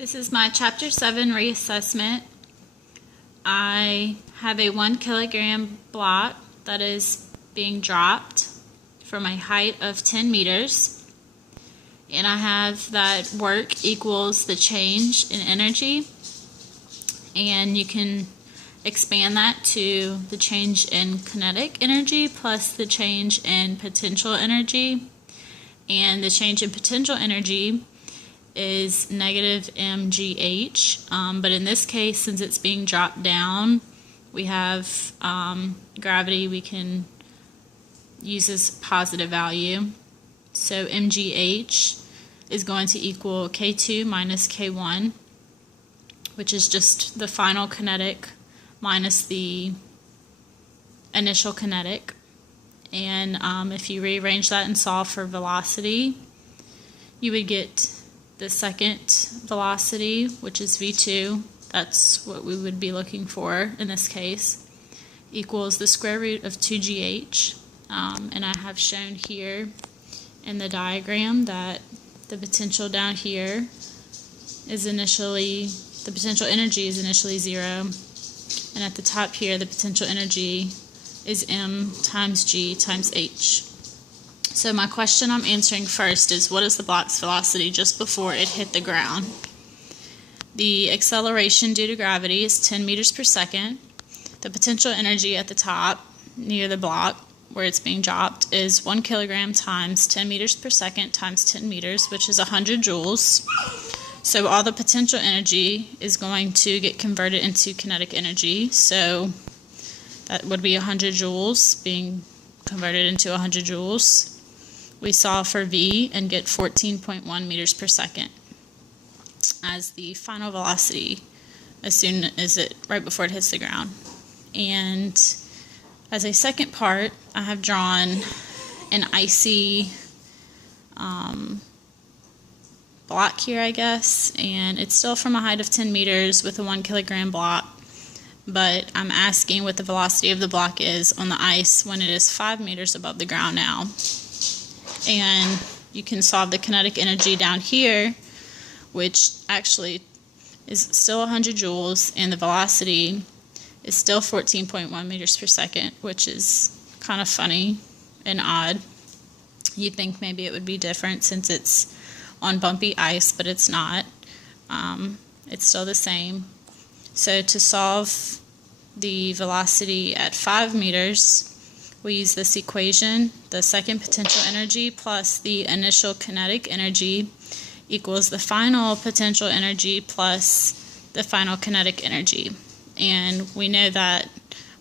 This is my Chapter 7 reassessment. I have a 1 kilogram block that is being dropped from a height of 10 meters. And I have that work equals the change in energy. And you can expand that to the change in kinetic energy plus the change in potential energy. And the change in potential energy is negative mgh, but in this case, since it's being dropped down, we have gravity we can use as positive value. So mgh is going to equal K2 minus K1, which is just the final kinetic minus the initial kinetic. And if you rearrange that and solve for velocity, you would get the second velocity, which is v2, that's what we would be looking for in this case, equals the square root of 2gh. And I have shown here in the diagram that the potential down here is initially, the potential energy is initially 0, and at the top here the potential energy is m times g times h. So my question I'm answering first is, what is the block's velocity just before it hit the ground? The acceleration due to gravity is 10 meters per second. The potential energy at the top near the block where it's being dropped is 1 kilogram times 10 meters per second times 10 meters, which is 100 joules. So all the potential energy is going to get converted into kinetic energy. So that would be 100 joules being converted into 100 joules. We solve for v and get 14.1 meters per second as the final velocity as soon as right before it hits the ground. And as a second part, I have drawn an icy block here, I guess, and it's still from a height of 10 meters with a 1 kilogram block, but I'm asking what the velocity of the block is on the ice when it is 5 meters above the ground now. And you can solve the kinetic energy down here, which actually is still 100 joules, and the velocity is still 14.1 meters per second, which is kind of funny and odd. You'd think maybe it would be different since it's on bumpy ice, but it's not. It's still the same. So to solve the velocity at 5 meters, we use this equation. The second potential energy plus the initial kinetic energy equals the final potential energy plus the final kinetic energy. And we know that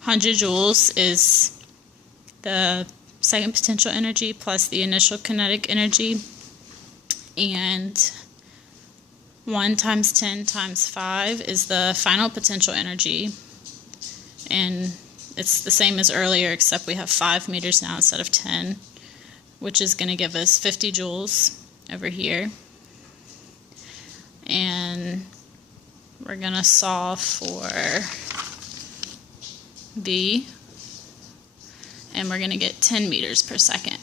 100 joules is the second potential energy plus the initial kinetic energy. And 1 times 10 times 5 is the final potential energy. And it's the same as earlier, except we have 5 meters now instead of 10, which is going to give us 50 joules over here. And we're going to solve for v, and we're going to get 10 meters per second.